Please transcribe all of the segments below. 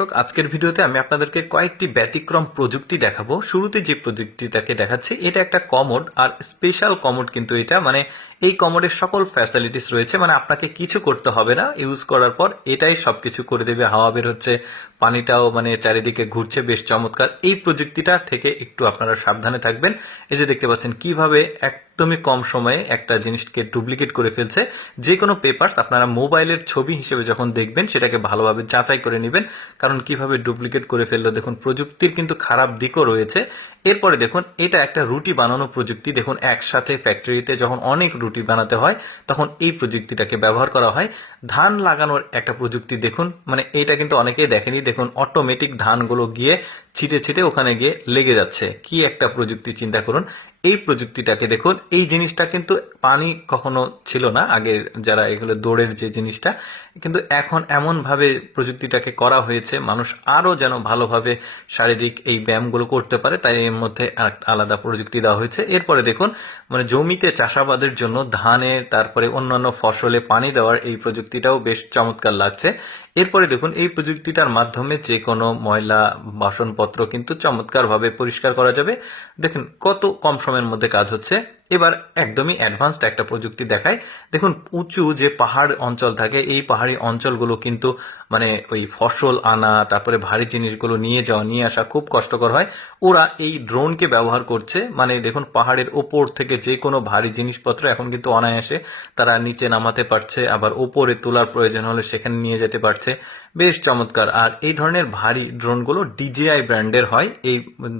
দর্শক, আজকের ভিডিওতে আমি আপনাদেরকে কয়েকটি ব্যতিক্রম প্রযুক্তি দেখাবো। শুরুতে যে প্রযুক্তিটাকে দেখাচ্ছি এটা একটা কমোড, আর স্পেশাল কমোড কিন্তু এটা, মানে এই কমোডের সকল ফ্যাসিলিটিস রয়েছে, মানে আপনাকে কিছু করতে হবে না। ইউজ করার পর এটাই সবকিছু করে দেবে। হাওয়া বের হচ্ছে, পানিটাও মানে চারিদিকে ঘুরছে, বেশ চমৎকার। এই প্রযুক্তিটা থেকে একটু আপনারা সাবধানে থাকবেন। এই যে দেখতে পাচ্ছেন কিভাবে একদমই কম সময়ে একটা জিনিসকে ডুপ্লিকেট করে ফেলছে। যে কোনো পেপারস আপনারা মোবাইলের ছবি হিসেবে যখন দেখবেন সেটাকে ভালোভাবে যাচাই করে নেবেন, কারণ কিভাবে ডুপ্লিকেট করে ফেললো। দেখুন, প্রযুক্তির কিন্তু খারাপ দিকও রয়েছে। এরপরে দেখুন, এটা একটা রুটি বানানো প্রযুক্তি। দেখুন, একসাথে ফ্যাক্টরিতে যখন অনেক রুটি বানাতে হয় তখন এই প্রযুক্তিটাকে ব্যবহার করা হয়। ধান লাগানোর একটা প্রযুক্তি দেখুন, মানে এটা কিন্তু অনেকেই দেখেনি। দেখুন, অটোমেটিক ধানগুলো গিয়ে ছিটে ছিটে ওখানে গিয়ে লেগে যাচ্ছে। কি একটা প্রযুক্তি, চিন্তা করুন। এই প্রযুক্তিটাকে দেখুন, এই জিনিসটা কিন্তু পানি কখনো ছিল না আগের যারা এগুলো দৌড়ের যে জিনিসটা, কিন্তু এখন এমন ভাবে প্রযুক্তিটাকে করা হয়েছে মানুষ আরো যেন ভালোভাবে শারীরিক এই ব্যায়ামগুলো করতে পারে, তাই এর মধ্যে আলাদা প্রযুক্তি দেওয়া হয়েছে। এরপরে দেখুন, মানে জমিতে চাষাবাদের জন্য ধানে তারপরে অন্যান্য ফসলে পানি দেওয়ার এই প্রযুক্তিটাও বেশ চমৎকার লাগছে। এরপরে দেখুন, এই প্রযুক্তিটার মাধ্যমে যে কোনো ময়লা বাসনপত্র কিন্তু চমৎকারভাবে পরিষ্কার করা যাবে। দেখুন কত কম সময়ের মধ্যে কাজ হচ্ছে। এবার একদমই অ্যাডভান্সড একটা প্রযুক্তি দেখায়। দেখুন, উঁচু যে পাহাড় অঞ্চল থাকে, এই পাহাড়ি অঞ্চলগুলো কিন্তু মানে ওই ফসল আনা, তারপরে ভারী জিনিসগুলো নিয়ে আসা খুব কষ্টকর হয়। ওরা এই ড্রোনকে ব্যবহার করছে। মানে দেখুন, পাহাড়ের ওপর থেকে যে কোনো ভারী জিনিসপত্র এখন কিন্তু অনায়াসে তারা নিচে নামাতে পারছে, আবার ওপরে তোলার প্রয়োজন হলে সেখানে নিয়ে যেতে পারছে। বেশ চমৎকার। আর এই ধরনের ভারী ড্রোনগুলো DJI ব্র্যান্ডের হয়। এই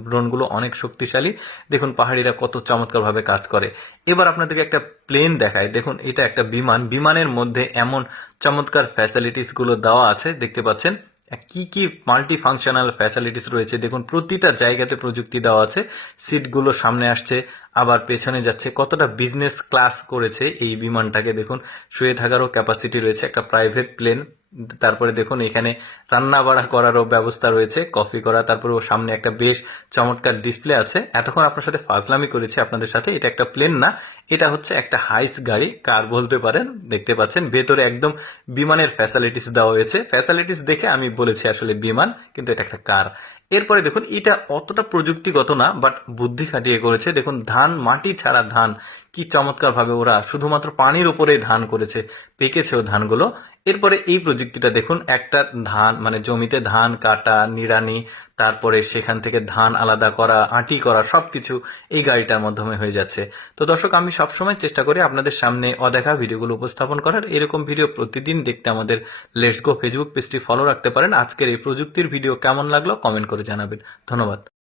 ড্রোনগুলো অনেক শক্তিশালী। দেখুন পাহাড়িরা কত চমৎকারভাবে কাজ করে। এবার আপনাদেরকে একটা প্লেন দেখায়। দেখুন, এটা একটা বিমান। বিমানের মধ্যে এমন চমৎকার ফ্যাসিলিটিস গুলো দেওয়া আছে, দেখতে পাচ্ছেন কি কি মাল্টি ফাংশনাল ফ্যাসিলিটিস রয়েছে। দেখুন, প্রতিটা জায়গাতে প্রযুক্তি দেওয়া আছে। সিটগুলো সামনে আসছে, আবার পেছনে যাচ্ছে। কতটা বিজনেস ক্লাস করেছে এই বিমানটাকে। দেখুন, শুয়ে থাকারও ক্যাপাসিটি রয়েছে, একটা প্রাইভেট প্লেন। তারপরে দেখুন, এখানে রান্না বাড়া করারও ব্যবস্থা রয়েছে, কফি করা। তারপরে সামনে একটা বেশ চমৎকার ডিসপ্লে আছে। এতক্ষণ আপনার সাথে ফাজলামি করেছি আপনাদের সাথে। এটা একটা প্লেন না, এটা হচ্ছে একটা হাইস গাড়ি, কার বলতে পারেন। দেখতে পাচ্ছেন ভেতরে একদম বিমানের ফ্যাসিলিটিস দেওয়া হয়েছে। ফ্যাসিলিটিস দেখে আমি বলেছি আসলে বিমান, কিন্তু এটা একটা কার। এরপরে দেখুন, এটা অতটা প্রযুক্তিগত না, বাট বুদ্ধি খাটিয়ে করেছে। দেখুন, ধান, মাটি ছাড়া ধান কি চমৎকার ভাবে ওরা শুধুমাত্র পানির উপরে ধান করেছে, পেকেছেও ধানগুলো। এরপরে এই প্রযুক্তিটা দেখুন, একটা ধান মানে জমিতে ধান কাটা, নিড়ানি, তারপরে সেখান থেকে ধান আলাদা করা, আঁটি করা, সবকিছু এই গাড়িটার মাধ্যমে হয়ে যাচ্ছে। তো দর্শক, আমি সবসময় চেষ্টা করি আপনাদের সামনে অদেখা ভিডিওগুলো উপস্থাপন করার। এরকম ভিডিও প্রতিদিন দেখতে আমাদের লেটস গো ফেসবুক পেজটি ফলো রাখতে পারেন। আজকের এই প্রযুক্তির ভিডিও কেমন লাগলো কমেন্ট করে জানাবেন। ধন্যবাদ।